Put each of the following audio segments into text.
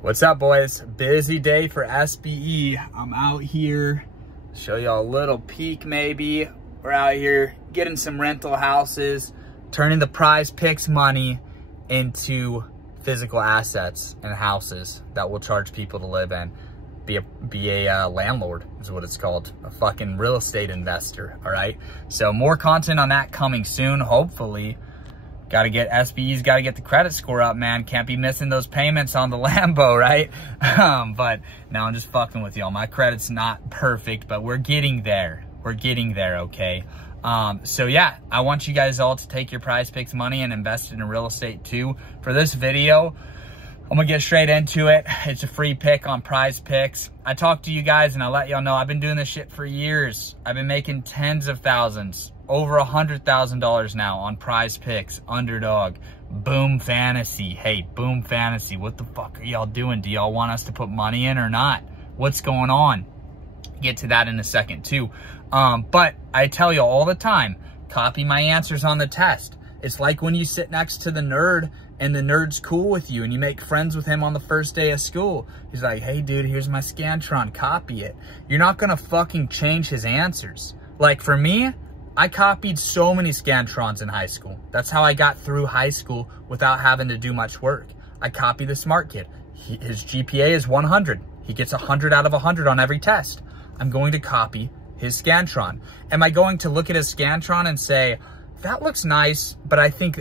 What's up, boys? Busy day for SBE. I'm out here, show y'all a little peek maybe. We're out here getting some rental houses, turning the prize picks money into physical assets and houses that will charge people to live in. Be a landlord is what it's called, a fucking real estate investor, all right? So more content on that coming soon, hopefully. SBE's got to get the credit score up, man. Can't be missing those payments on the Lambo, right? But no, I'm just fucking with y'all. My credit's not perfect, but we're getting there. We're getting there, okay? So yeah, I want you guys all to take your prize picks money and invest it in real estate too. For this video, I'm gonna get straight into it. It's a free pick on prize picks. I talked to you guys and I let y'all know I've been doing this shit for years. I've been making tens of thousands, over $100,000 now on prize picks, underdog, boom fantasy. Hey, boom fantasy, what the fuck are y'all doing? Do y'all want us to put money in or not? What's going on? Get to that in a second too. But I tell you all the time, copy my answers on the test. It's like when you sit next to the nerd and the nerd's cool with you and you make friends with him on the first day of school. He's like, hey dude, here's my Scantron, copy it. You're not gonna fucking change his answers. Like for me, I copied so many Scantrons in high school. That's how I got through high school without having to do much work. I copied the smart kid. His GPA is 100. He gets 100 out of 100 on every test. I'm going to copy his Scantron. Am I going to look at his Scantron and say, that looks nice, but I think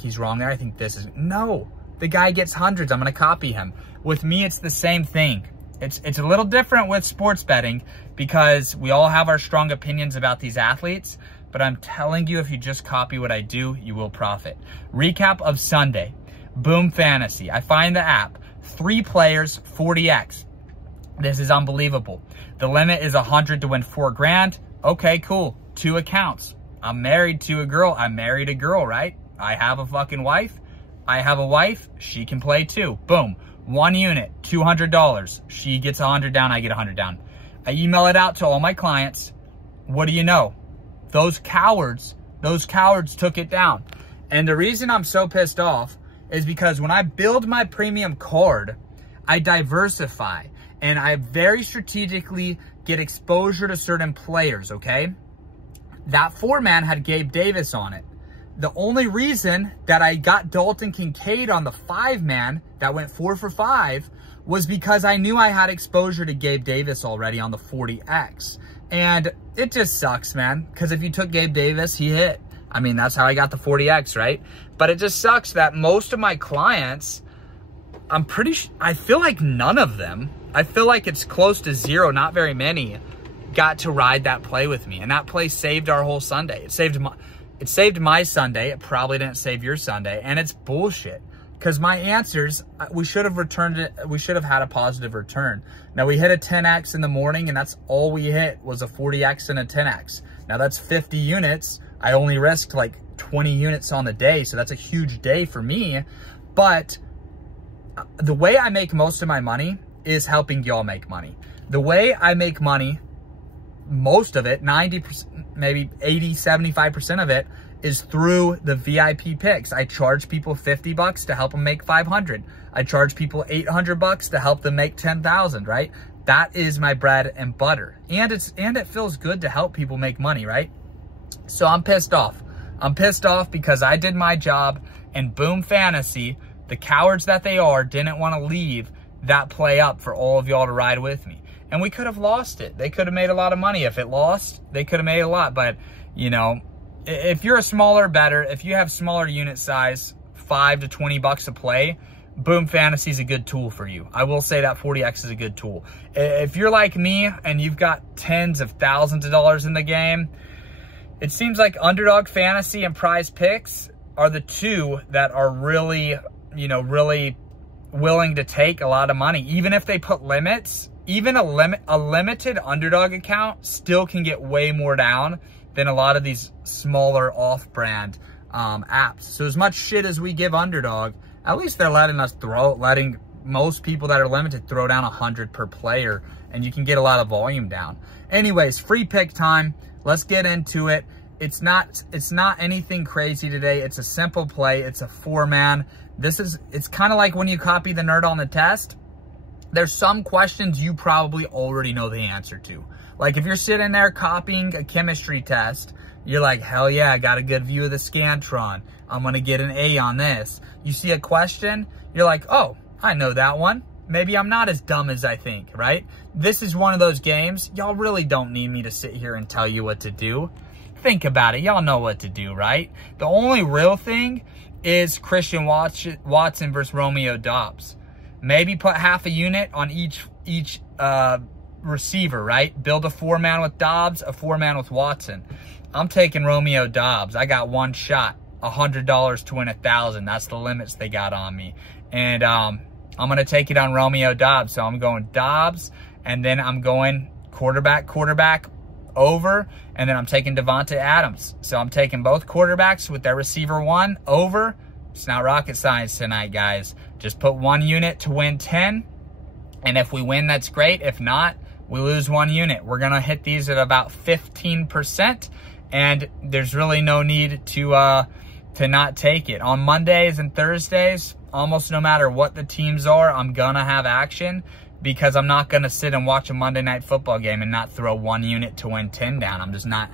he's wrong there. I think this is, no. The guy gets hundreds, I'm gonna copy him. With me, it's the same thing. It's a little different with sports betting because we all have our strong opinions about these athletes, but I'm telling you, if you just copy what I do, you will profit. Recap of Sunday, Boom Fantasy. I find the app, 3 players, 40x. This is unbelievable. The limit is 100 to win 4 grand. Okay, cool, 2 accounts. I'm married to a girl. I married a girl, right? I have a fucking wife. I have a wife. She can play too. Boom. 1 unit, $200. She gets 100 down. I get 100 down. I email it out to all my clients. What do you know? Those cowards took it down. And the reason I'm so pissed off is because when I build my premium card, I diversify and I very strategically get exposure to certain players, okay? That 4-man had Gabe Davis on it. The only reason that I got Dalton Kincaid on the 5-man that went 4 for 5 was because I knew I had exposure to Gabe Davis already on the 40X. And it just sucks, man, because if you took Gabe Davis, he hit. I mean, that's how I got the 40X, right? But it just sucks that most of my clients, I feel like none of them, I feel like it's close to 0, not very many, got to ride that play with me. And that play saved our whole Sunday. It saved my Sunday. It probably didn't save your Sunday. And it's bullshit. Because my answers, we should have returned it. We should have had a positive return. Now we hit a 10X in the morning and that's all we hit was a 40X and a 10X. Now that's 50 units. I only risked like 20 units on the day. So that's a huge day for me. But the way I make most of my money is helping y'all make money. The way I make money, most of it, 90%, maybe 80, 75% of it is through the VIP picks. I charge people $50 to help them make 500. I charge people $800 to help them make 10,000, right? That is my bread and butter. And it feels good to help people make money, right? So I'm pissed off. I'm pissed off because I did my job and Boom Fantasy, the cowards that they are, didn't want to leave that play up for all of y'all to ride with me. And we could have lost it. They could have made a lot of money. If it lost, they could have made a lot. But, you know, if you're a smaller bettor, if you have smaller unit size, $5 to $20 a play, Boom Fantasy is a good tool for you. I will say that 40X is a good tool. If you're like me and you've got tens of thousands of dollars in the game, it seems like Underdog Fantasy and Prize Picks are the 2 that are really, you know, really willing to take a lot of money. Even if they put limits, even a limited underdog account still can get way more down than a lot of these smaller off-brand apps. So as much shit as we give underdog, at least they're letting most people that are limited throw down 100 per player, and you can get a lot of volume down. Anyways, free pick time. Let's get into it. It's not anything crazy today. It's a simple play. It's a 4-man. It's kind of like when you copy the nerd on the test. There's some questions you probably already know the answer to. Like if you're sitting there copying a chemistry test, you're like, hell yeah, I got a good view of the Scantron. I'm going to get an A on this. You see a question, you're like, oh, I know that one. Maybe I'm not as dumb as I think, right? This is one of those games. Y'all really don't need me to sit here and tell you what to do. Think about it. Y'all know what to do, right? The only real thing is Christian Watson versus Romeo Doubs. Maybe put half a unit on each receiver, right? Build a 4-man with Doubs, a 4-man with Watson. I'm taking Romeo Doubs. I got one shot, $100 to win 1,000. That's the limits they got on me. And I'm going to take it on Romeo Doubs. So I'm going Doubs, and then I'm going quarterback, over, and then I'm taking Devontae Adams. So I'm taking both quarterbacks with their receiver 1 over. It's not rocket science tonight, guys. Just put 1 unit to win 10. And if we win, that's great. If not, we lose 1 unit. We're going to hit these at about 15%. And there's really no need to not take it. On Mondays and Thursdays, almost no matter what the teams are, I'm going to have action, because I'm not going to sit and watch a Monday night football game and not throw 1 unit to win 10 down. I'm just not,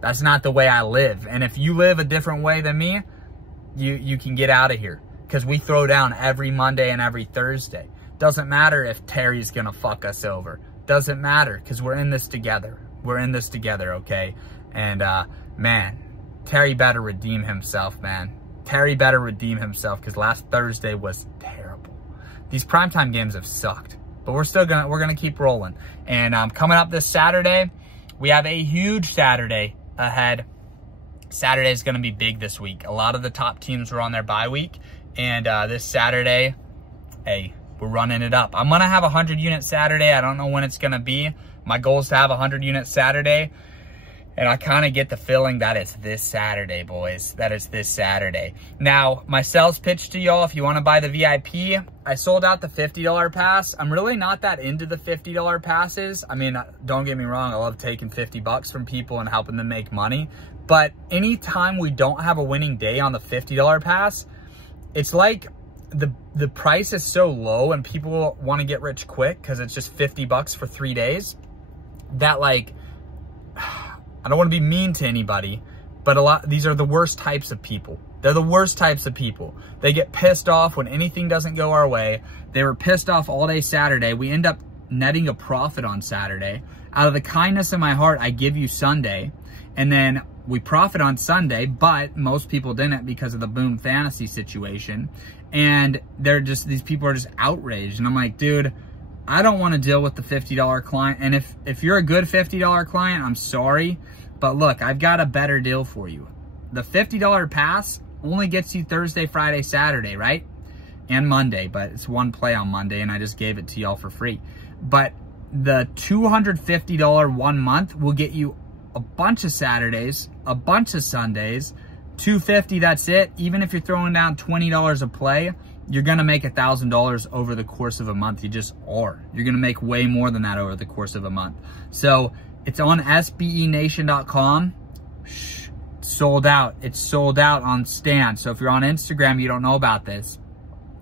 that's not the way I live. And if you live a different way than me, you can get out of here, because we throw down every Monday and every Thursday. Doesn't matter if Terry's going to fuck us over. Doesn't matter, because we're in this together. We're in this together, okay? And, man, Terry better redeem himself, man. Terry better redeem himself, because last Thursday was terrible. These primetime games have sucked, but we're gonna keep rolling. And coming up this Saturday, we have a huge Saturday ahead. Saturday is gonna be big this week. A lot of the top teams were on their bye week, and this Saturday, hey, we're running it up. I'm gonna have a 100-unit Saturday. I don't know when it's gonna be. My goal is to have a 100-unit Saturday. And I kind of get the feeling that it's this Saturday, boys. That it's this Saturday. Now, my sales pitch to y'all, if you want to buy the VIP, I sold out the $50 pass. I'm really not that into the $50 passes. I mean, don't get me wrong. I love taking $50 from people and helping them make money. But anytime we don't have a winning day on the $50 pass, it's like the price is so low and people want to get rich quick because it's just $50 for 3 days that, like, I don't want to be mean to anybody, but these are the worst types of people. They're the worst types of people. They get pissed off when anything doesn't go our way. They were pissed off all day Saturday. We end up netting a profit on Saturday. Out of the kindness of my heart, I give you Sunday, and then we profit on Sunday, but most people didn't because of the Boom Fantasy situation. And these people are just outraged. And I'm like, dude, I don't want to deal with the $50 client. And if you're a good $50 client, I'm sorry. But look, I've got a better deal for you. The $50 pass only gets you Thursday, Friday, Saturday, right? And Monday, but it's one play on Monday, and I just gave it to y'all for free. But the $250 1 month will get you a bunch of Saturdays, a bunch of Sundays, $250, that's it. Even if you're throwing down $20 a play, you're going to make $1,000 over the course of a month. You just are. You're going to make way more than that over the course of a month. So it's on SBENation.com. Sold out. It's sold out on Stan. So if you're on Instagram, you don't know about this.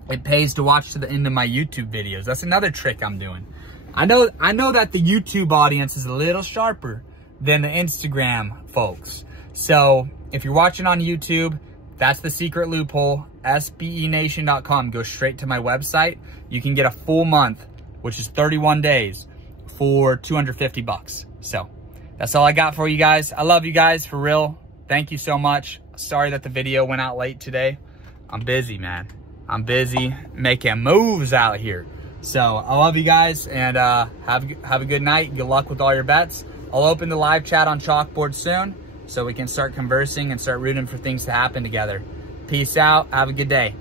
It pays to watch to the end of my YouTube videos. That's another trick I'm doing. I know that the YouTube audience is a little sharper than the Instagram folks. So if you're watching on YouTube, that's the secret loophole. SBENation.com. Go straight to my website. You can get a full month, which is 31 days, for $250. So that's all I got for you guys. I love you guys, for real. Thank you so much. Sorry that the video went out late today. I'm busy, man. I'm busy making moves out here. So I love you guys, and have a good night. Good luck with all your bets. I'll open the live chat on Chalkboard soon, so we can start conversing and start rooting for things to happen together. Peace out. Have a good day.